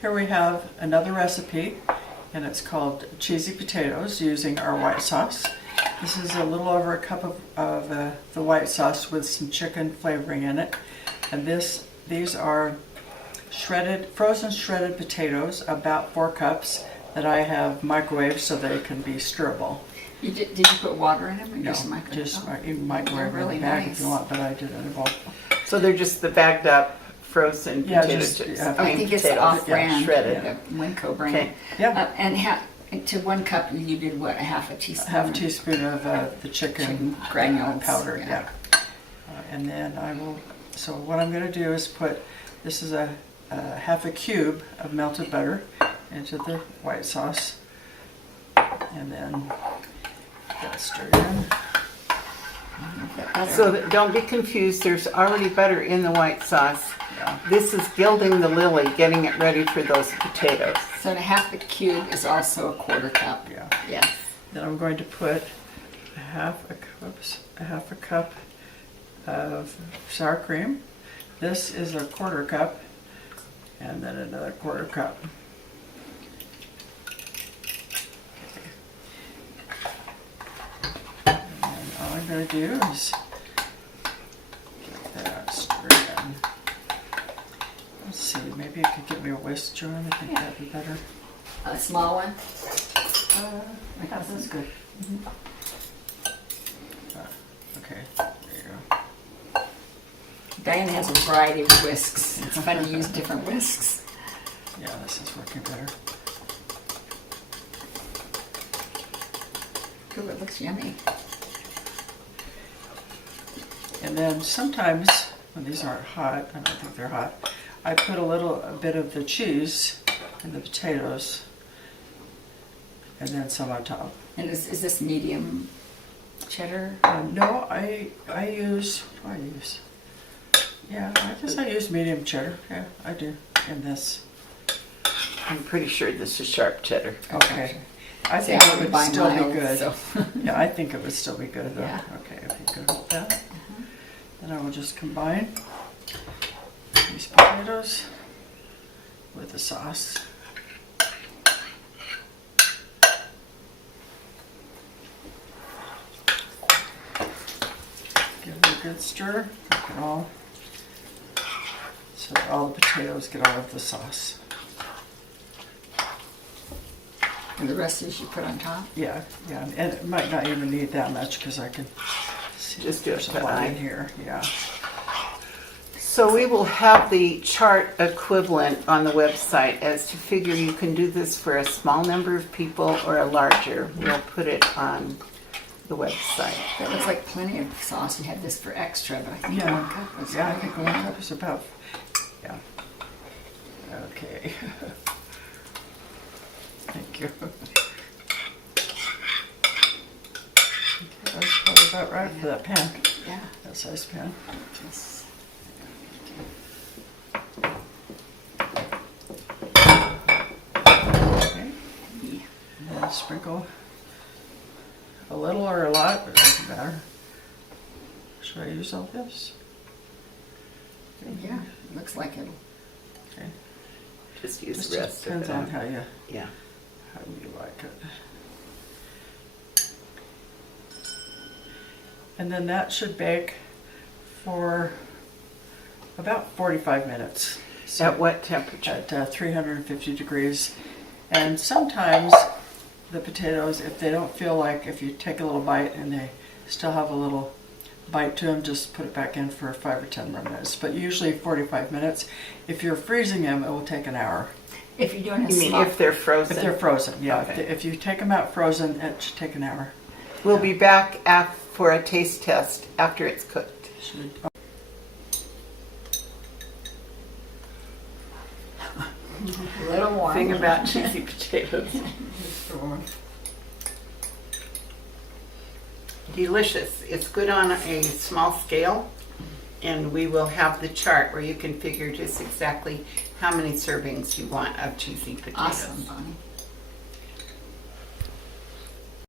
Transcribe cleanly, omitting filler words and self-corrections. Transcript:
Here we have another recipe, and it's called cheesy potatoes using our white sauce. This is a little over a cup of the white sauce with some chicken flavoring in it. And these are frozen shredded potatoes, about 4 cups, that I have microwaved so they can be stirrable. Did you put water in them or No, just microwave? just Oh, you can microwave they're really in the bag nice. if you want, but I did it in a bowl. So they're just the bagged up frozen Yeah, potato just- chips. yeah. I think it's potatoes. off-brand, shredded. the Winco brand. Okay. Yeah. And to 1 cup, you did what? A half a teaspoon? Half a teaspoon of the chicken granules. powder, yeah. And then so what I'm going to do is put, this is a half a cube of melted butter into the white sauce. And then get stirred in. So don't be confused, there's already butter in the white sauce. Yeah. This is gilding the lily, getting it ready for those potatoes. So a half a cube is also a 1/4 cup. Yeah. Yes. Then I'm going to put a half a cup of sour cream. This is a 1/4 cup, and then another 1/4 cup. And then all I'm going to do is get that stirred in. Let's see, maybe I could get me a whisk, Joanne. I think that'd be better. A small one? I thought that's good. Okay, there you go. Diane has a variety of whisks. It's fun to use different whisks. Yeah, this is working better. Ooh, it looks yummy. And then sometimes, when these aren't hot, I don't think they're hot, I put a bit of the cheese in the potatoes, and then some on top. And is this medium cheddar? No, I use, what do I use? Yeah, I guess I use medium cheddar. Yeah, I do in this. I'm pretty sure this is sharp cheddar. Okay. I See, think I it would would buy still be mild, good. so. Yeah, I think it would still be good though. Yeah. Okay, if you're good with that. Then I will just combine these potatoes with the sauce. Give it a good stir, cook it all, so that all the potatoes get all of the sauce. And the rest is you put on top? Yeah, yeah, and it might not even need that much because I can see Just do it there's a lot in fine. here. Yeah. So we will have the chart equivalent on the website as to figure you can do this for a small number of people or a larger. We'll put it on the website. That looks like plenty of sauce. You had this for extra, but I think 1 cup was Yeah, I good. think 1 cup is about, yeah. Okay. Thank you. Okay, that's probably about right for that pan, Yeah. that size pan. Yes. Okay, Yeah. and then sprinkle a little or a lot, but it doesn't matter. Should I use all this? Yeah, looks like it. Okay. Just use Just the rest of depends it. on how you Yeah. like it. And then that should bake for about 45 minutes. At what temperature? At 350 degrees. And sometimes the potatoes, if they don't feel like, if you take a little bite and they still have a little bite to them, just put it back in for 5 or 10 more minutes. But usually 45 minutes. If you're freezing them, it will take an hour. If you're doing a You mean small, if they're frozen? If they're frozen, yeah. Okay. If you take them out frozen, it should take an hour. We'll be back for a taste test after it's cooked. Should, a little warm. Thing about cheesy potatoes. Delicious. It's good on a small scale, and we will have the chart where you can figure just exactly how many servings you want of cheesy potatoes. Awesome, Bonnie.